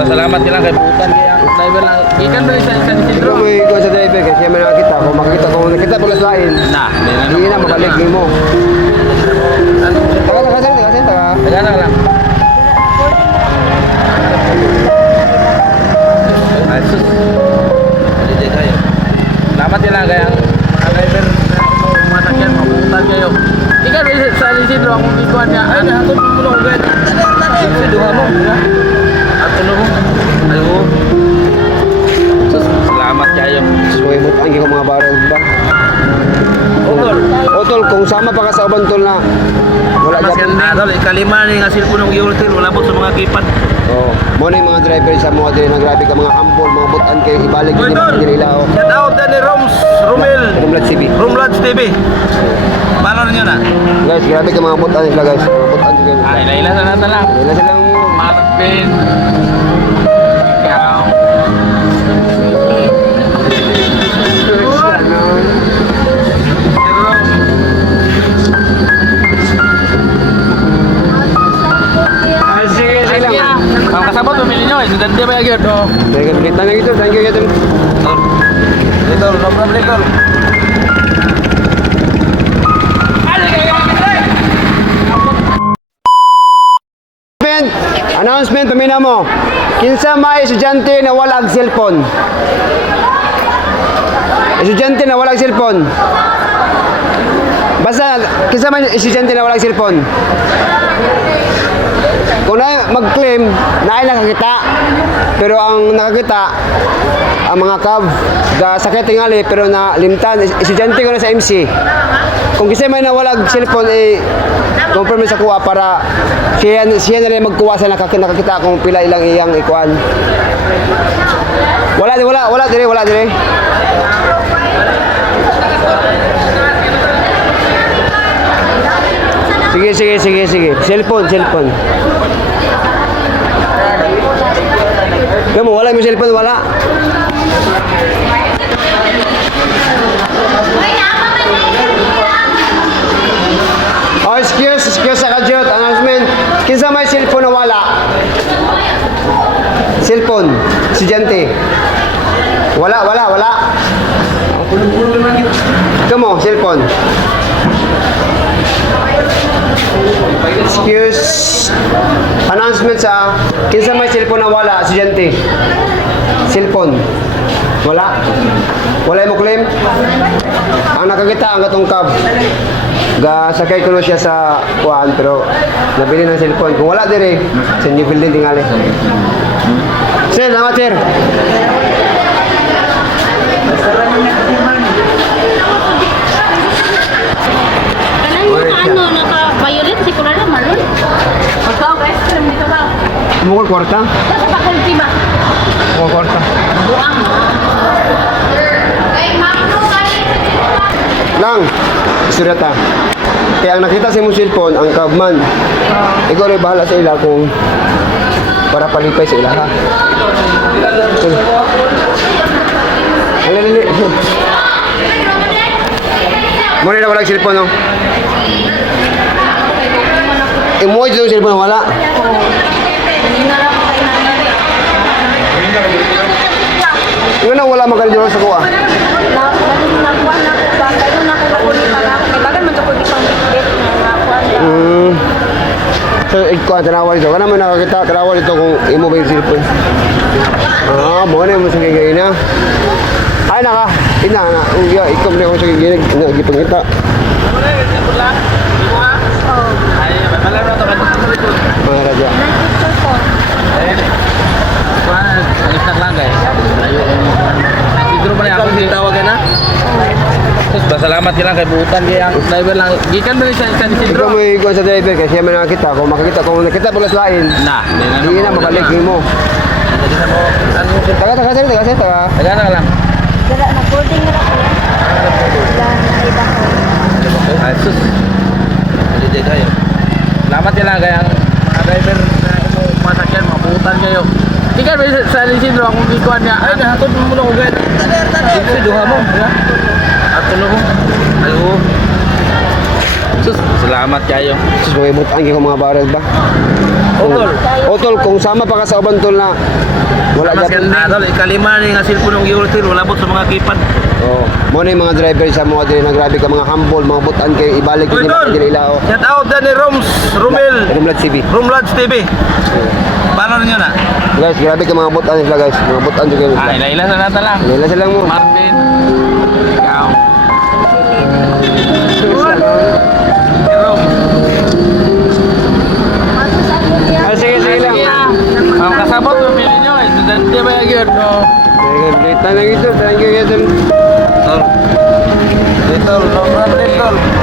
Pasalamat nila kay Butan kaya ang driver lang. Ikan ba sa San Ikaw Isidro? mo ikaw sa driver kasi may nakita kung makikita kung nakita pala sa lain. Na, hindi na. Hindi na mabalik ni mo. Kung sama pa ka sa uban tol na wala Mas gyapon. ganda tol, ikalima ni nga cellphone ng Yultil, wala po sa mga keypad. Oh, mo na yung mga driver sa mga diri na grabe ka mga humble, mga butan kay ibalik Boy din tol, diri lao. shout out na ni Roms, Romel, Rumlat CB. Romlads TV. Follow ninyo na. Guys, grabe ka mga butan nila guys. Mga butan sila. Ay, naila sa natin lang. Wala silang Matapin. Estudyante ba yun? Oh. Sige, kita na gitu. Thank you, Yatim. Ito, no problem, tol. Announcement, announcement, pamina mo. Kinsa may estudyante na walang cellphone. Estudyante na walang cellphone. Basta, kinsa may estudyante na walang cellphone. Kung na mag-claim, na ay nakakita. Pero ang nakakita, ang mga cab, ga sakit tingali, pero na limtan, estudyante ko na sa MC. Kung kasi may nawalag cellphone, eh, confirm sa kuha para siya, siya na rin magkuha sa nakak nakakita kung pila ilang iyang ikuan. Wala, wala, wala dire, wala dire. Sige, sige, sige, sige. Cellphone, cellphone. Kamu wala mo cellphone, wala. Oh, excuse, excuse sa kadyot. Announcement. Kinsa may cellphone wala? Cellphone. Estudyante. Wala, wala, wala. Kamu, cellphone. Excuse. Announcement sa kinsa may cellphone na wala, estudyante. Cellphone. Wala. Wala mo claim. Ang nakakita ang katong cab. Ga sakay ko na siya sa kuan pero nabili ng cellphone. Kung wala dire, sa new building tingali. Sir, salamat sir. Mukul kwarta. Sa faculty ba? Buang. Ay, makno Lang, isurata. Kaya ang nakita sa imong cellphone, ang cabman. Ikaw rin bahala sa ila kung para palipay sa ila ha. Alali, alali. Muna na walang cellphone no? Imo ito yung cellphone wala. Yung na wala magaling sa kuha. Mm. So, ikaw ang tanawal ito. Kana man nakakita, tanawal ito kung imo ba yung cellphone. Ah, mo na yung sa gigay na. Ay, naka. Ina, na. Ikaw na yung sa gigay na. Gipangita. Ay, malaro na ito. Mga radya. Kuhan, alis lang guys. Layo ko. Siguro ba niya ako tinawagan na? Pasalamat nila kay Butan kaya ang driver lang. Gikan ba sa San Ikaw Isidro? mo ikaw sa driver kasi may nakakita. Kung makakita, kung nakita pala sa lain, Na, hindi na. hindi mabalik mo. Hindi na mo. Ano yung Taga, taga, taga, taga, taga. Taga na lang. Dala na boarding na. Dala na iba ko. Ay, sus. Hindi kayo. Salamat nila kaya ang mga driver na masakyan, mabutan kayo. Ikan ba sa San Isidro ang ikuan niya? Ay, nahatod mo muna ugad. Ito, duha mo. ha? At tulo mo. Ayo. Sus, salamat kayo. Sus, may butan kayo mga barrel ba? Utol. O tol, kung sama pa ka sa uban tol na wala Mas dyan. ganda tol, ikalima ni nga cellphone ng Eurostir, wala po sa mga keypad. Oh, mo yung mga driver sa mga din na grabe ka mga humble, mga butan kayo ibalik din pa din ilaw. Shout out dyan ni Roms, Romel, Rumlad TV. Romlads TV. Paano nyo na? Guys, grabe ka mga butan sila guys. Mga butan juga. Ah, ila-ila na natin lang. Lila sila mo. Martin, Hamilton.